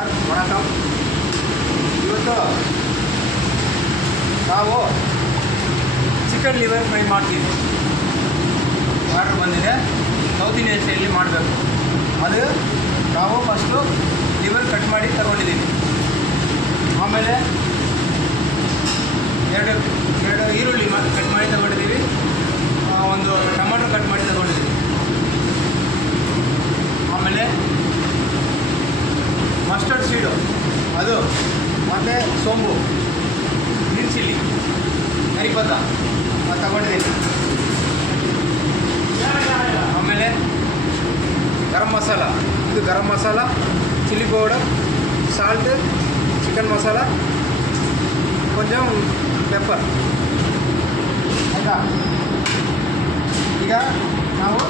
ವಣಕಂ. ಇವತ್ತು ನಾವು ಚಿಕನ್ ಲಿವರ್ ಫ್ರೈ ಮಾಡ್ತೀವಿ. ಆರ್ಡ್ರ್ ಬಂದಿದೆ, ಸೌತ್ ಇಂಡಿಯನ್ ಸ್ಟೈಲಲ್ಲಿ ಮಾಡಬೇಕು. ಅದು ನಾವು ಫಸ್ಟು ಲಿವರ್ ಕಟ್ ಮಾಡಿ ತಗೊಂಡಿದ್ದೀವಿ. ಆಮೇಲೆ ಎರಡು ಈರುಳ್ಳಿ ಕಟ್ ಮಾಡಿ ತಗೊಂಡಿದ್ದೀವಿ. ಒಂದು ಟೊಮೆಟೊ ಕಟ್ ಮಾಡಿ ತಗೊಂಡಿದ್ದೀವಿ. ಆಮೇಲೆ ಮಸ್ಟರ್ಡ್ ಸೀಡು ಅದು, ಮತ್ತು ಸೋಂಬು, ಗ್ರೀನ್ ಚಿಲ್ಲಿ, ಕರಿಪತ್ತ ಅದು ತಗೊಂಡಿದ್ದೀನಿ. ಆಮೇಲೆ ಗರಂ ಮಸಾಲ, ಇದು garam masala, chilli powder, salt, chicken masala, ಕೊಂಚಂ ಪೆಪ್ಪರ್. ಆಯಿತಾ? ಈಗ ನಾವು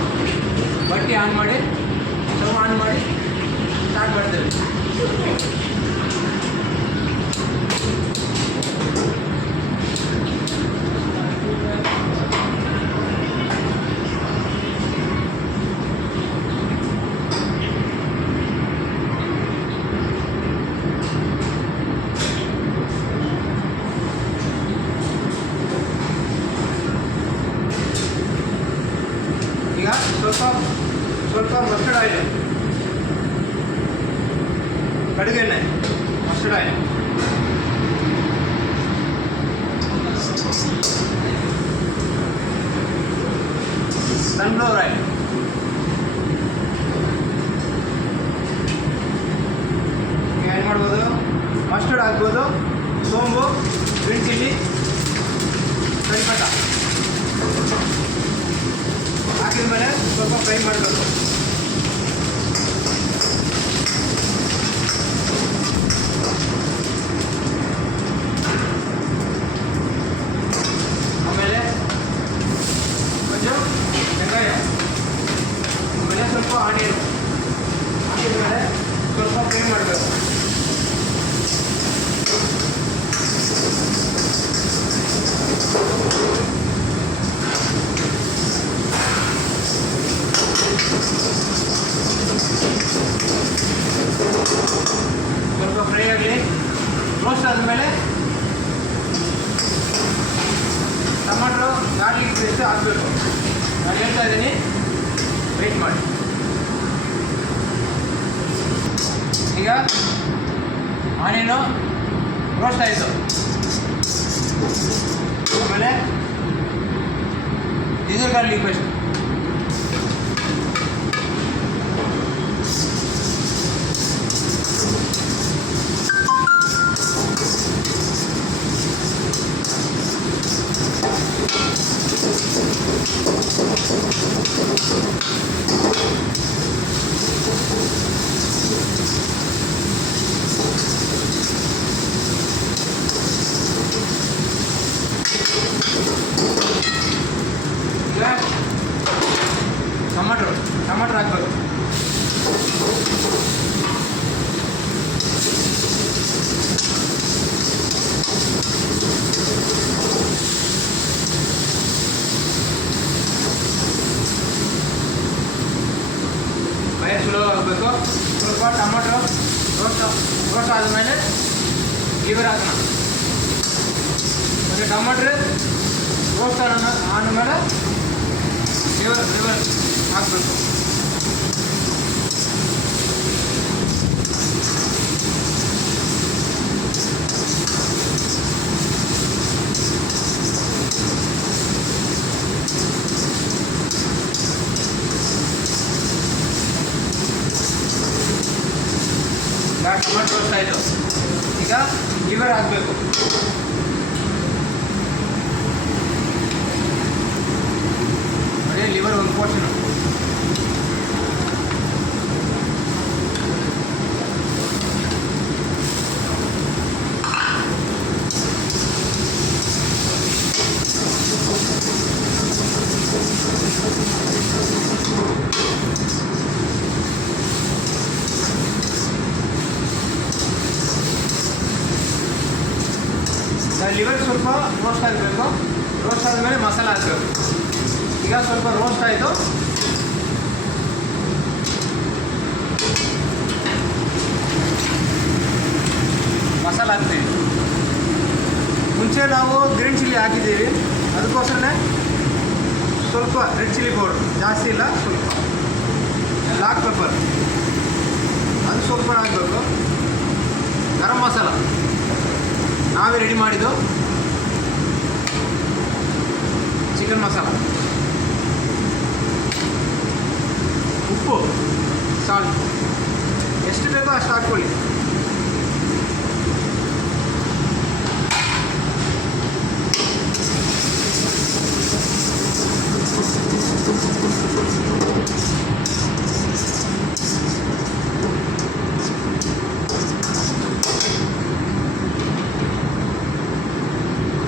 ಬಟ್ಟೆ ಆನ್ ಮಾಡಿ, ಸ್ಟವ್ ಆನ್ ಮಾಡಿ ಸ್ಟಾರ್ಟ್ ಮಾಡ್ತೇವೆ. ಈಗ ಸ್ವಲ್ಪ ಮಸ್ಟರ್ಡ್ ಆಯಿಲ್, ಕಡುಗೆಣ್ಣೆ, ಮಸ್ಟರ್ಡ್ ಆಯಿಲ್, ಸನ್ಫ್ಲವರ್ ಆಯಿಲ್, ಏನು ಮಾಡ್ಬೋದು, ಮಸ್ಟರ್ಡ್ ಹಾಕ್ಬೋದು, ಸೋಂಬು, ಗ್ರೀನ್ ಚಿಲ್ಲಿ, ಕರಿಪತ್ತ ಹಾಕಿದ ಮೇಲೆ ಸ್ವಲ್ಪ ಫ್ರೈ ಮಾಡಬೇಕು. ಆಮೇಲೆ ಕೊಂಚ ವೆಂಗಾಯ, ಆಮೇಲೆ ಸ್ವಲ್ಪ ಆನಿಯನ್ ಹಾಕಿದ ಮೇಲೆ ಸ್ವಲ್ಪ ಫ್ರೈ ಮಾಡಬೇಕು. ಸ್ವಲ್ಪ ಫ್ರೈ ಆಗಲಿ. ರೋಸ್ಟ್ ಆದಮೇಲೆ ಟೊಮಾಟೊ, ಗಾರ್ಲಿಕ್ ಪೇಸ್ಟ್ ಹಾಕಬೇಕು. ನಾನು ಹೇಳ್ತಾ ಇದ್ದೀನಿ, ವೆಯ್ಟ್ ಮಾಡಿ. ಈಗ ಆನಿಯನು ರೋಸ್ಟ್ ಆಯಿತು. ಆಮೇಲೆ ಜಿಂಜರ್ ಗಾರ್ಲಿಕ್ ಪೇಸ್ಟ್, ಟೊಮಾಟೊ ಹಾಕ್ಬೇಕು. ಫೈರ್ ಸ್ಲೋ ಆಗಬೇಕು. ಸ್ವಲ್ಪ ಟೊಮಾಟೊ ರೋಸ್ಟ್ ಆದಮೇಲೆ ಲಿವರ್ ಹಾಕೋಣ. ಮತ್ತು ಟೊಮಾಟೊ ರೋಸ್ಟ್ ಆದಮೇಲೆ ಲಿವರ್ ಹಾಕಬೇಕು. ಈಗ ಟೊಮೆಟೊ ರೋಸ್ಟ್ ಆಯಿತು. ಈಗ ಲಿವರ್ ಹಾಕಬೇಕು. ಅದೇ ಲಿವರ್ ಒಂದು ಪೋರ್ಷನ್. ಲಿವರ್ ಸ್ವಲ್ಪ ರೋಸ್ಟ್ ಆಗಬೇಕು. ರೋಸ್ಟ್ ಆದಮೇಲೆ ಮಸಾಲ ಹಾಕಬೇಕು. ಈಗ ಸ್ವಲ್ಪ ರೋಸ್ಟ್ ಆಯಿತು. ಮಸಾಲ ಹಾಕ್ತೀವಿ. ಮುಂಚೆ ನಾವು ಗ್ರೀನ್ ಚಿಲ್ಲಿ ಹಾಕಿದ್ದೀವಿ, ಅದಕ್ಕೋಸ್ಕರನೇ ಸ್ವಲ್ಪ ರೆಡ್ ಚಿಲ್ಲಿ ಪೌಡರ್, ಜಾಸ್ತಿ ಇಲ್ಲ ಸ್ವಲ್ಪ. ಬ್ಲಾಕ್ ಪೆಪ್ಪರ್ ಅದು ಸ್ವಲ್ಪ ಹಾಕಬೇಕು. ಗರಂ ಮಸಾಲ ನಾವೇ ರೆಡಿ ಮಾಡಿದ್ದು. ಚಿಕನ್ ಮಸಾಲ, ಉಪ್ಪು, ಸಾಲ್ಟ್ ಎಷ್ಟು ಬೇಕೋ ಅಷ್ಟು ಹಾಕ್ಕೊಳ್ಳಿ.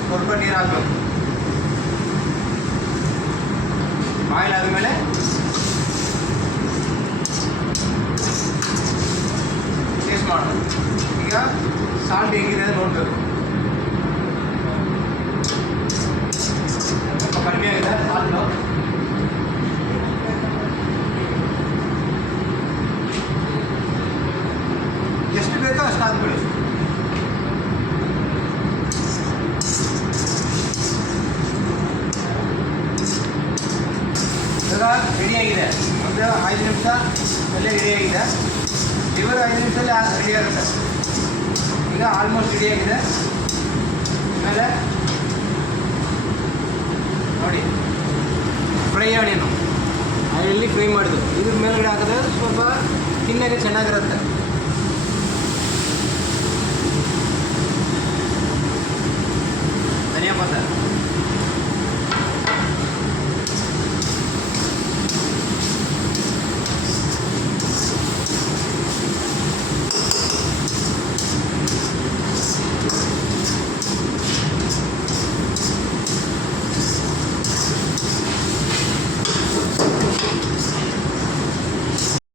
ಸ್ವಲ್ಪ ನೀರು ಹಾಕಬೇಕು. ಬಾಯ್ಲ್ ಆದಮೇಲೆ ಟೇಸ್ಟ್ ಮಾಡಬೇಕು. ಈಗ ಸಾಲ್ಟ್ ಹೇಗಿದೆ ಅಂತ ನೋಡಬೇಕು. ಸ್ವಲ್ಪ ಕಡಿಮೆ ಆಗಿದೆ ಸಾಲ್ಟು. ಎಷ್ಟು ಬೇಕೋ ಅಷ್ಟು ಹಾಕ್ಬಿಡಿ. ಇವಾಗ ರೆಡಿಯಾಗಿದೆ. ಒಂದು 5 ನಿಮಿಷ ಅಲ್ಲೇ ರೆಡಿಯಾಗಿದೆ. ಲಿವರ್ 5 ನಿಮಿಷದಲ್ಲಿ ರೆಡಿ ಆಗುತ್ತೆ. ಈಗ ಆಲ್ಮೋಸ್ಟ್ ರೆಡಿಯಾಗಿದೆ. ಆಮೇಲೆ ನೋಡಿ, ಫ್ರೈ ಆನಿಯನು ಆಯಿಲಲ್ಲಿ ಫ್ರೈ ಮಾಡಿದ್ದು ಇದ್ರ ಮೇಲ್ಗಡೆ ಹಾಕಿದ್ರೆ ಸ್ವಲ್ಪ ತಿನ್ನೋಕ್ಕೆ ಚೆನ್ನಾಗಿರುತ್ತೆ.